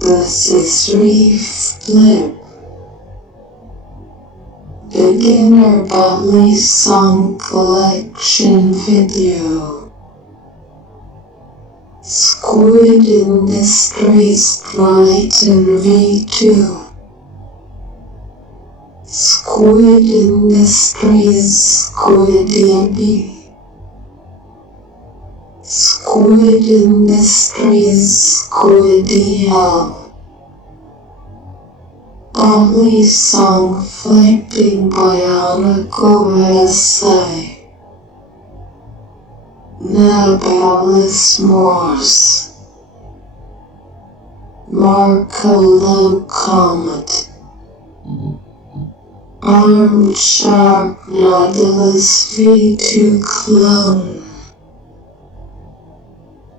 This is Reef Flip. Beginner balisong collection video. Squid Industries Triton V2. Squid Industries squiddy. Squid Industries squiddy help. Balisong flipping bionic USA. Nabalis morse. Marcolo comet. Armed shark nautilus V2 clone.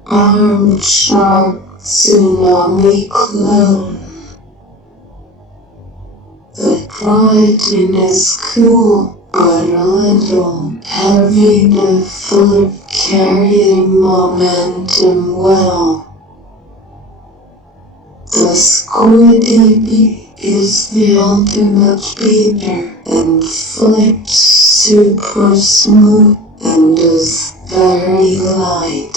Armed shark tsunami clone. The triton is cool, but a little heavy to flip, carrying momentum well. The squiddy is the ultimate beater and flips super smooth and is very light.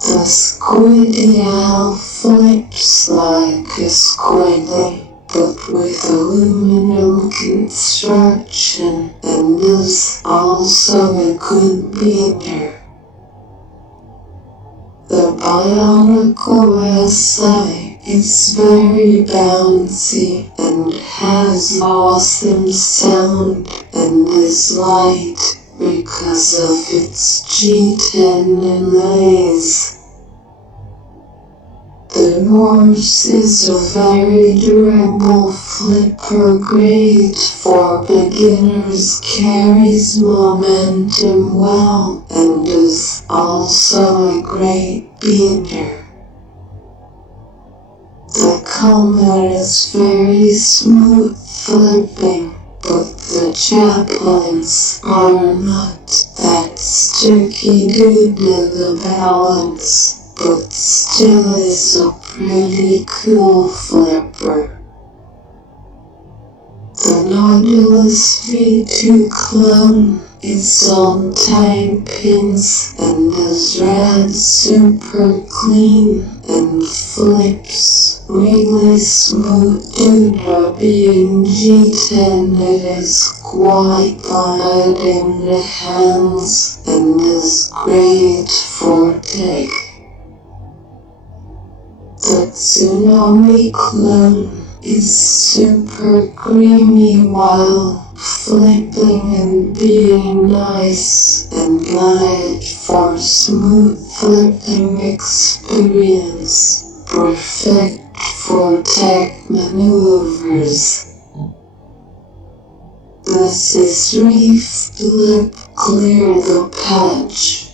The squiddy owl flips like a squiddy, but with aluminum construction, and is also a good beater. The bionic USA is very bouncy and has awesome sound and is light because of its G10 inlays. The morse is a very durable flipper, great for beginners, carries momentum well, and is also a great beater. The comet is very smooth flipping, but the chaplains are not that sticky due to the balance, but still is a pretty cool flipper. The Nautilus V2 clone is on time pins and is red super clean and flips really smooth due to being G10. It is quite light in the hands and is great for take. The tsunami clone is super creamy while flipping and being nice and light for smooth flipping experience, perfect for tech maneuvers. This is Reef Flip, clear the patch.